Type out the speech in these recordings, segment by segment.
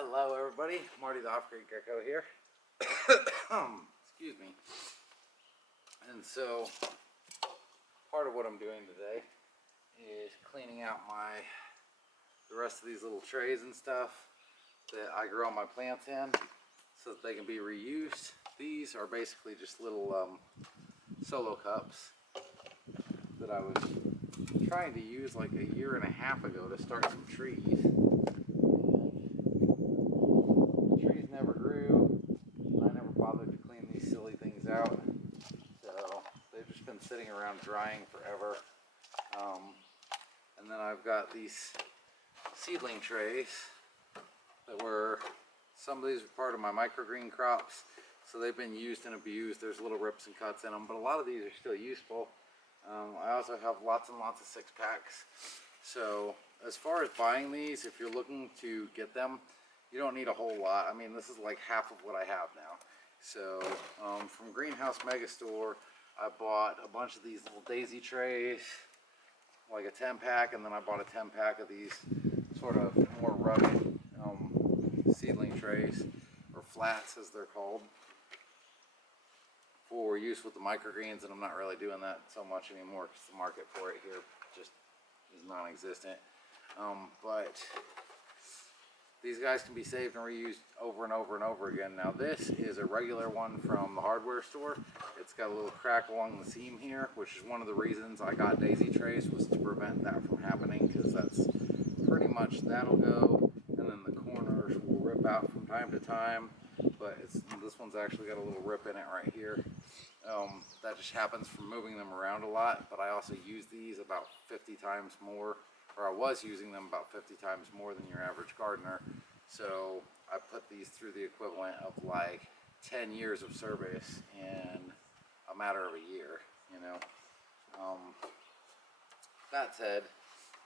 Hello everybody, Marty the Off-Grid Gecko here. Excuse me. And so, part of what I'm doing today is cleaning out the rest of these little trays and stuff that I grow my plants in so that they can be reused. These are basically just little solo cups that I was trying to use like a year and a half ago to start some trees. Never grew. I never bothered to clean these silly things out, so they've just been sitting around drying forever. And then I've got these seedling trays that were, some of these are part of my microgreen crops, so they've been used and abused. There's little rips and cuts in them, but a lot of these are still useful. I also have lots and lots of 6-packs. So as far as buying these, if you're looking to get them, you don't need a whole lot. I mean, this is like half of what I have now. So from GreenHouseMegastore, I bought a bunch of these little daisy trays, like a 10-pack, and then I bought a 10-pack of these sort of more rugged seedling trays, or flats as they're called, for use with the microgreens. And I'm not really doing that so much anymore because the market for it here just is non-existent. But these guys can be saved and reused over and over and over again. Now this is a regular one from the hardware store. It's got a little crack along the seam here, which is one of the reasons I got daisy trays, was to prevent that from happening, because that's pretty much, that'll go, and then the corners will rip out from time to time. But this one's actually got a little rip in it right here. That just happens from moving them around a lot, but I also use these about 50 times more, or I was using them about 50 times more than your average gardener. So I put these through the equivalent of like 10 years of service in a matter of a year, you know. That said,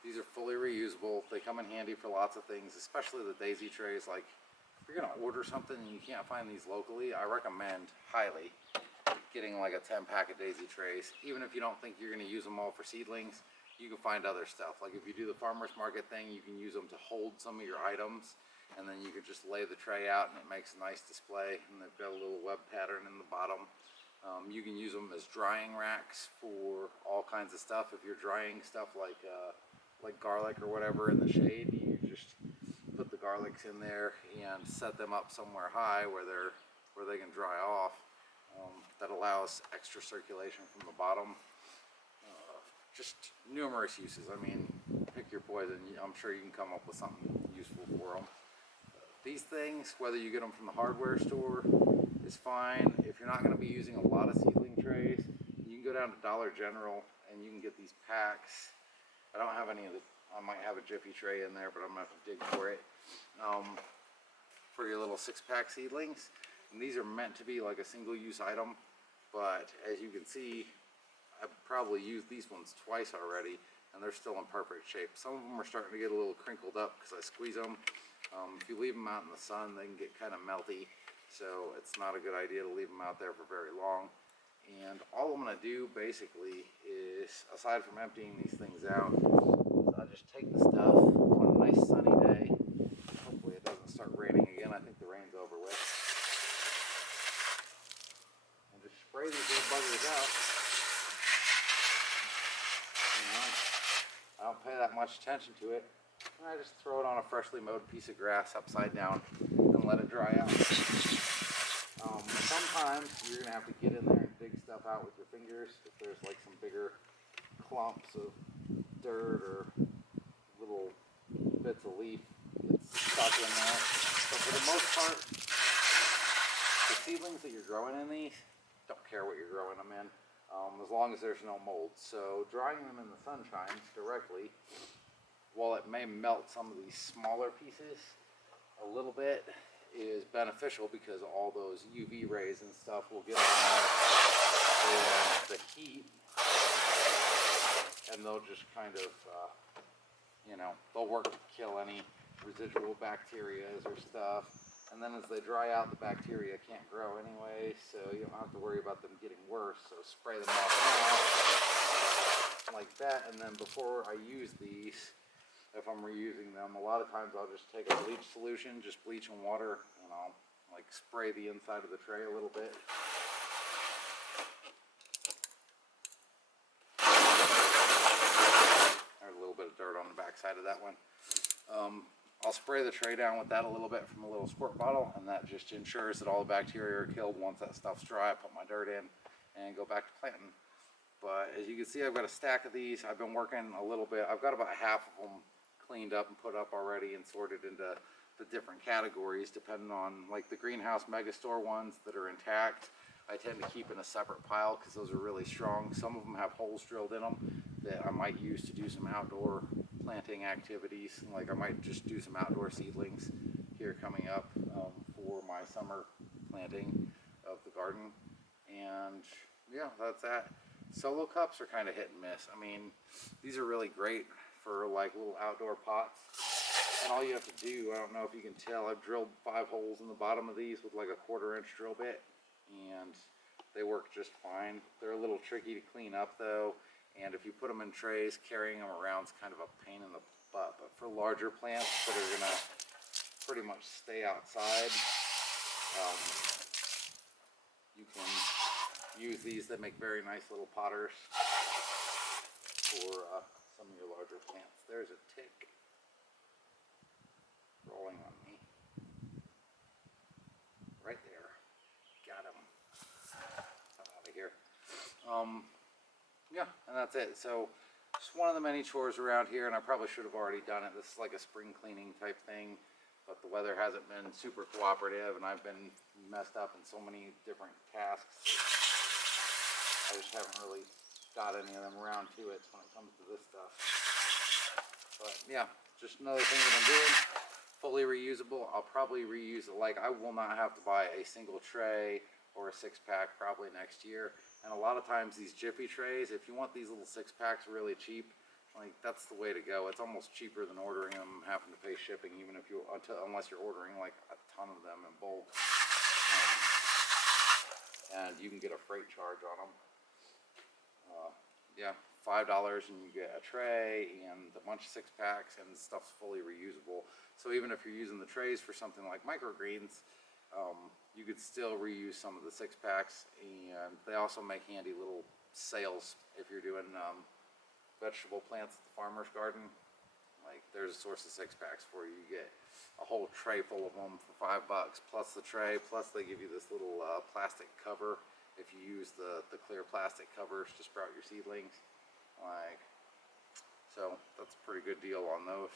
these are fully reusable. They come in handy for lots of things, especially the daisy trays. Like, if you're gonna order something and you can't find these locally, I recommend highly getting like a 10-pack of daisy trays. Even if you don't think you're gonna use them all for seedlings, you can find other stuff. Like if you do the farmer's market thing, you can use them to hold some of your items, and then you can just lay the tray out and it makes a nice display. And they've got a little web pattern in the bottom. You can use them as drying racks for all kinds of stuff. If you're drying stuff like garlic or whatever in the shade, you just put the garlics in there and set them up somewhere high where they can dry off. That allows extra circulation from the bottom. Just numerous uses. I mean, pick your poison. I'm sure you can come up with something useful for them. These things, whether you get them from the hardware store, is fine. If you're not going to be using a lot of seedling trays, you can go down to Dollar General and you can get these packs. I don't have any of the, I might have a Jiffy tray in there, but I'm going to have to dig for it. For your little 6-pack seedlings. And these are meant to be like a single-use item, but as you can see, I've probably used these ones twice already, and they're still in perfect shape. Some of them are starting to get a little crinkled up because I squeeze them. If you leave them out in the sun, they can get kind of melty, so it's not a good idea to leave them out there for very long. And all I'm going to do basically is, aside from emptying these things out, is I just take the stuff on a nice sunny day. Hopefully it doesn't start raining again. I think the rain's over with. And just spray these little buggers out. You know, I don't pay that much attention to it. And I just throw it on a freshly mowed piece of grass upside down and let it dry out. Sometimes you're going to have to get in there and dig stuff out with your fingers if there's like some bigger clumps of dirt or little bits of leaf that's stuck in there. But for the most part, the seedlings that you're growing in these, don't care what you're growing them in, as long as there's no mold. So drying them in the sunshine directly, while it may melt some of these smaller pieces a little bit, is beneficial because all those UV rays and stuff will get on there and the heat, and they'll just kind of, you know, they'll work to kill any residual bacteria or stuff. And then as they dry out, the bacteria can't grow anyway, so you don't have to worry about them getting worse. So spray them off now, like that. And then before I use these, if I'm reusing them. A lot of times I'll just take a bleach solution, just bleach and water, and I'll like spray the inside of the tray a little bit. There's a little bit of dirt on the back side of that one. I'll spray the tray down with that a little bit from a little squirt bottle, and that just ensures that all the bacteria are killed. Once that stuff's dry, I put my dirt in and go back to planting. But as you can see, I've got a stack of these. I've been working a little bit. I've got about half of them cleaned up and put up already and sorted into the different categories depending on, like the GreenHouseMegastore ones that are intact, I tend to keep in a separate pile because those are really strong. Some of them have holes drilled in them that I might use to do some outdoor planting activities. Like I might just do some outdoor seedlings here coming up for my summer planting of the garden. And yeah, that's that. Solo cups are kind of hit and miss. I mean, these are really great for like little outdoor pots. And all you have to do, I don't know if you can tell, I've drilled 5 holes in the bottom of these with like a 1/4 inch drill bit, and they work just fine. They're a little tricky to clean up though, and if you put them in trays, carrying them around is kind of a pain in the butt. But for larger plants that are gonna pretty much stay outside, you can use these. That make very nice little potters for some of your larger plants. There's a tick rolling on me. Right there. Got him. Out of here. Yeah, and that's it. So just one of the many chores around here, and I probably should have already done it. This is like a spring cleaning type thing, but the weather hasn't been super cooperative, and I've been messed up in so many different tasks. I just haven't really got any of them around to it when it comes to this stuff. But yeah, just another thing that I'm doing. Fully reusable. I'll probably reuse it. Like I will not have to buy a single tray or a 6-pack probably next year. And a lot of times these Jiffy trays, if you want these little 6-packs really cheap, like that's the way to go. It's almost cheaper than ordering them, having to pay shipping, even if you unless you're ordering like a ton of them in bulk. And you can get a freight charge on them. Yeah, $5 and you get a tray and a bunch of 6-packs, and stuff's fully reusable. So even if you're using the trays for something like microgreens, you could still reuse some of the 6-packs, and they also make handy little sales if you're doing vegetable plants at the farmer's garden. Like there's a source of 6-packs for you. You get a whole tray full of them for $5 plus the tray, plus they give you this little plastic cover if you use the clear plastic covers to sprout your seedlings. Like, so that's a pretty good deal on those.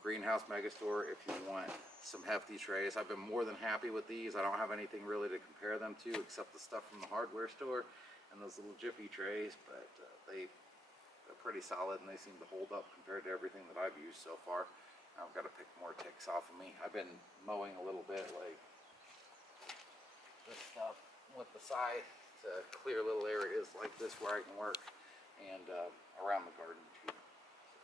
GreenHouseMegastore, if you want some hefty trays. I've been more than happy with these. I don't have anything really to compare them to except the stuff from the hardware store and those little Jiffy trays, but they're pretty solid and they seem to hold up compared to everything that I've used so far. I've got to pick more ticks off of me. I've been mowing a little bit, like this stuff with the scythe to clear little areas like this where I can work, and around the garden too. So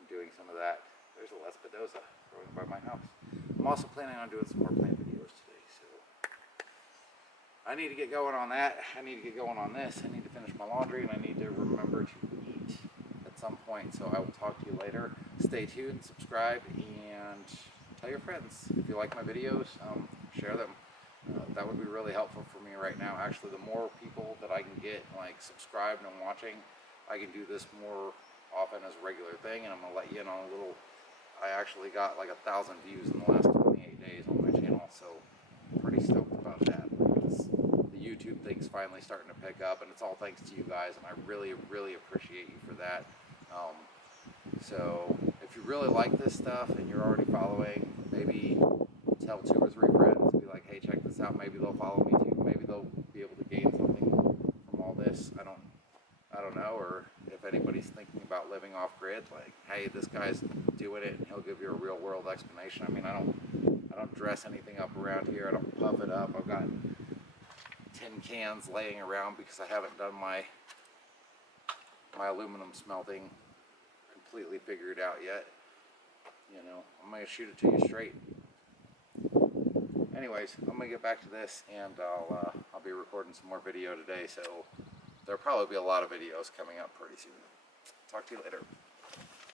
I'm doing some of that. There's a Lespedosa growing by my house. I'm also planning on doing some more plant videos today, so I need to get going on that. I need to get going on this. I need to finish my laundry, and I need to remember to eat at some point. So I will talk to you later. Stay tuned, subscribe, and tell your friends. If you like my videos, share them. That would be really helpful for me right now. Actually, the more people that I can get like subscribed and watching, I can do this more often as a regular thing. And I'm gonna let you in on a little. I actually got like 1,000 views in the last 28 days on my channel, so I'm pretty stoked about that because the YouTube thing's finally starting to pick up, and it's all thanks to you guys, and I really, really appreciate you for that. So if you really like this stuff and you're already following, maybe tell 2 or 3 friends, be like, hey, check this out. Maybe they'll follow me too. Maybe they'll be able to gain something from all this. I don't know. Or if anybody's thinking about living off grid, like, hey, this guy's doing it and he'll give you a real world explanation. I mean, I don't dress anything up around here. I don't puff it up. I've got tin cans laying around because I haven't done my aluminum smelting completely figured out yet. You know, I'm gonna shoot it to you straight. Anyways, I'm gonna get back to this, and I'll be recording some more video today, so there'll probably be a lot of videos coming up pretty soon. Talk to you later.